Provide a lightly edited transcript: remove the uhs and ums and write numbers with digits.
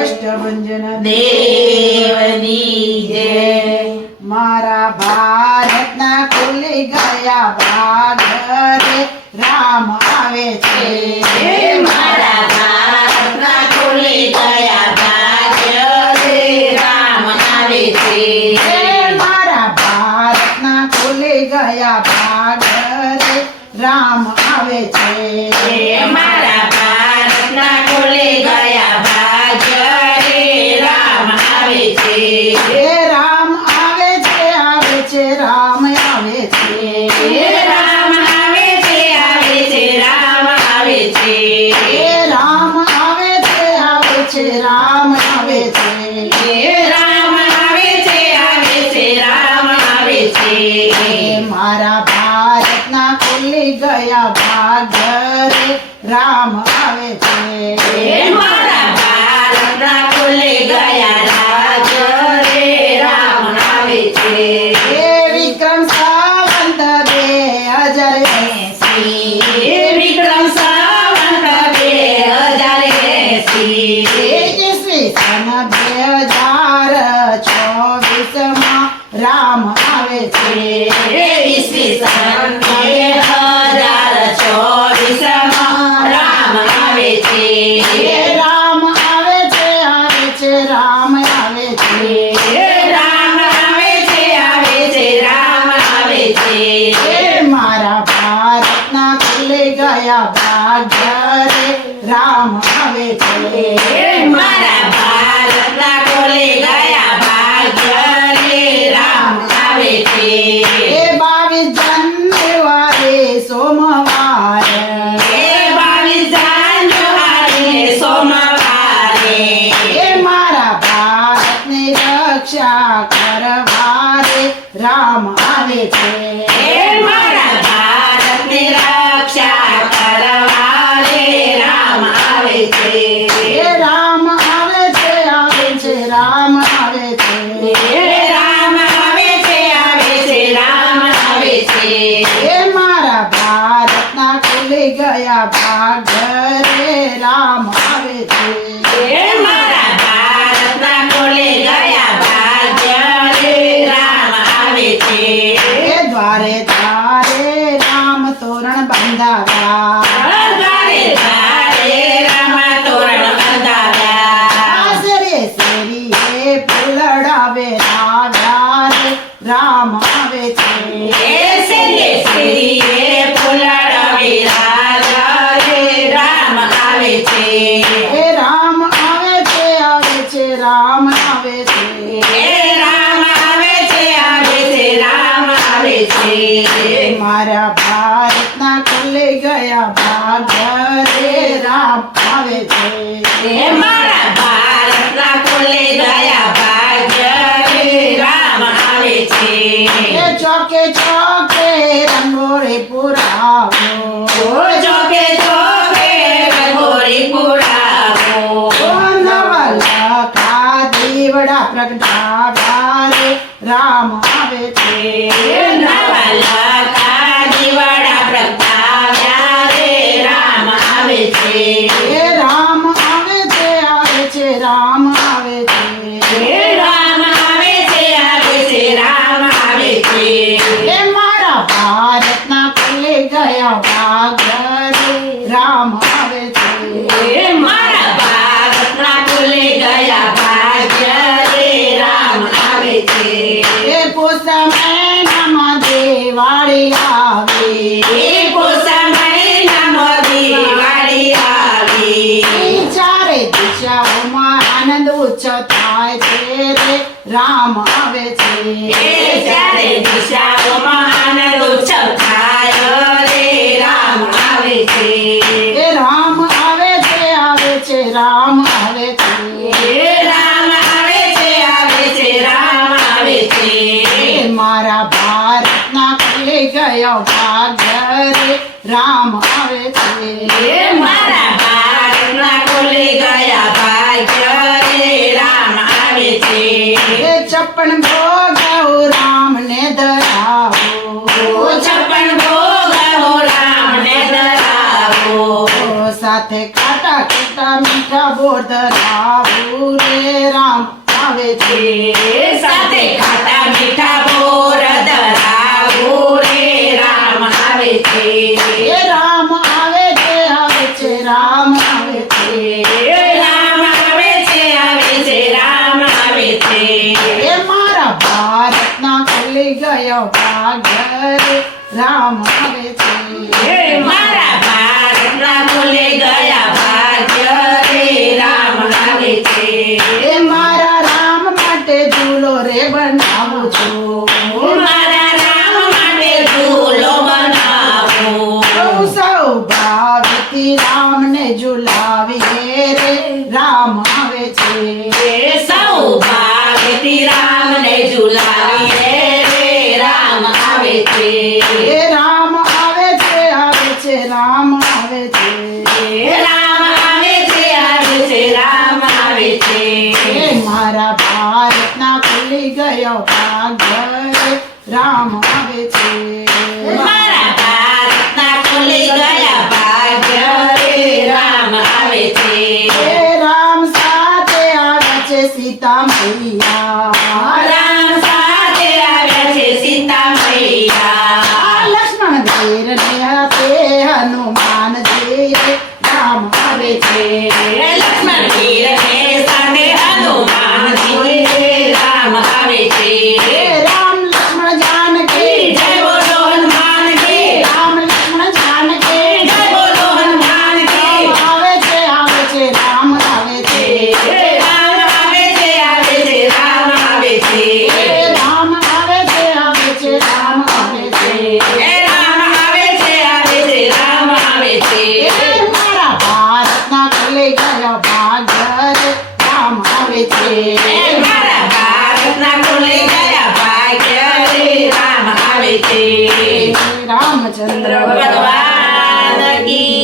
કષ્ટભંજન દેવની જય. મારા ભારતના ખુલી ગયા ભાગ રે રામ આવે છે. હે મારા ભારતના ખુલી ગયા ભાગ્ય રે રામ આવે છે. હે મારા ભારતના ખુલી ગયા ભાગ રે રામ આવે છે. હે મારા ભારતના ખુલી ગયા ભાગ્ય રે રામ આવે છે. હે રામ આવે છે રામ આવે છે. હે રામ આવે છે રામ આવે છે. હે રામ આવે છે રામ આવે છે. હે રામ આવે છે રામ આવે છે. હે મારા ભારતના ખુલી ગયા ભાગ રે રામ આવે છે. હે મારા ભારતના ખુલી ગયા ભાગ્ય રે રામ આવે છે. હે વિક્રમ સંવત 2080. હે વિક્રમ સંવત 2080. ઈસવી સન 2024 માં રામ આવે છે. હે ઈસવી સન 2024 માં રામ આવે છે. હે રામ આવે છે રામ આવે છે. હે રામ આવે છે રામ આવે છે. હે મારા ભારતના ખુલી ગયા ભાગ્ય રે રામ આવે છે. હે મારા ભારતના ખુલી ગયા ભાગ્ય રે રામ આવે છે. હે 22 જાન્યુઆરી સોમવારે હે 22 જાન્યુઆરી સોમવારે હે મારા ભારતની રક્ષા કરવા રે રામ આવે છે. હે મારા ભારતની રક્ષા કરવા રે રામ આવે છે. હે રામ આવે છે રામ આવે છે. હે રામ આવે છે રામ આવે છે. હે મારા ભારતના ખુલી ગયા ભાગ રે રામ આવે છે. હે મારા ભારતના ખુલી ગયા ભાગ્ય રે રામ આવે છે. હે દ્વારે દ્વારે રામ તોરણ બંધાવ્યા દ્વારે દ્વારે રામ તોરણ બંધાવ્યા. આશરે શેરીએ ફૂલડાવે રાવ્યા રે રામ આવે છે. હે શેરીએ શેરીએ ફૂલડાવી રાજા રે રામ આવે છે. હે રામ આવે છે રામ આવે છે. હે રામ આવે છે રામ આવે છે. હે મારા ભારતના ખુલી ગયા ભાગ રે રામ આવે છે. હે મારા ભારતના ખુલી ગયા ભાગ્ય રે રામ આવે છે. હે ચોકે ચોકે રંગોળી પુરાવો ઓ જોકે જોકે રંગોળી પુરાવો. ઓ નવલખા દીવડા પ્રગટાવ્યા રે રામ આવે છે. હે નવલખા દીવડા પ્રગટાવ્યા રે રામ આવે છે. હે રામ આવે છે રામ આવે છે. હે રામ આવે છે રામ આવે છે. હે મારા ભારતના ખુલી ગયા ભાગ રે રામ આવે છે. હે મારા ભારતના ખુલી ગયા ભાગ્ય રે રામ આવે છે. હે પુષ મહિનામાં દિવાળી આવી હે પુષ મહિનામાં દિવાળી આવી. ચારે દિશાઓમાં આનંદ ઉચ્ચ થાય છે રે રામ આવે છે. હે ચારે દિશાઓમાં આનંદ ઉત્સવ થાય રે રામ આવે છે. હે રામ આવે છે રામ આવે છે. હે રામ આવે છે રામ આવે છે. હે મારા ભારતના ખુલી ગયો ભાગ રે રામ આવે છે. હે મારા ભારતના ખુલી ગયા ભાગ્ય રે રામ આવે છે. હે 56 ભોગ રામને ધરાવો ઓ 56 ભોગ હો રામને ધરાવો. સાથે કાટા કૂટા ખાટા મીઠા બોર ધરાવું રે રામ આવે છે સાથે ખાટા મીઠા બોર ધરાવું રે રામ આવે છે એ રામ આવે છે રામ આવે છે રામ આવે છે રામ આવે છે એ મારા ભારતના ખુલી ગયો ભાગ્ય રે રામ આવે છે મારા ભારતના ખુલે ગયા ભાગ્ય રે રામ આવે છે એ મારા રામ માટે ઝૂલો રે બનાવું છું મારા રામ માટે ઝૂલો બનાવો સૌ ભાવથી રામને ઝુલાવીએ રે રામ આવે છે સૌ ભાગથી રામને ઝુલાવીએ રે રામ આવે છે એ રામ આવે છે રામ આવે છે રામ આવે છે રામ આવે છે એ મારા ભારતના ખુલી ગયો ભાગ્ય રે રામ આવે છે મારા ભારતના ખુલી ગયા ભાગ્ય રે રામ આવે છે એ રામ સાથે આવે છે સીતા મૈયા રામ સાથે આવ્યા છે સીતા મૈયા લક્ષ્મણ વીર ને હાથે હનુમાનજી રે રામ આવે છે લક્ષ્મણ વીરને સાથે હનુમાનજી રે રામ આવે છે એ રામ લક્ષ્મણ જાનકી જય બોલો હનુમાનજી રામ લક્ષ્મણ જાનકી જય બોલો હનુમાનજી આવે છે રામ આવે છે રામ આવે છે રામ આવે છે એ રામ આવે છે રામ આવે છે રામ આવે છે રામ આવે છે એ મારા ભારતના ખુલી ગયા ભાગ્ય રે રામ આવે છે મારા ભારતના ખુલે ગયા ભાગ્ય રે રામ આવે છે રામચંદ્ર ભગવાન કી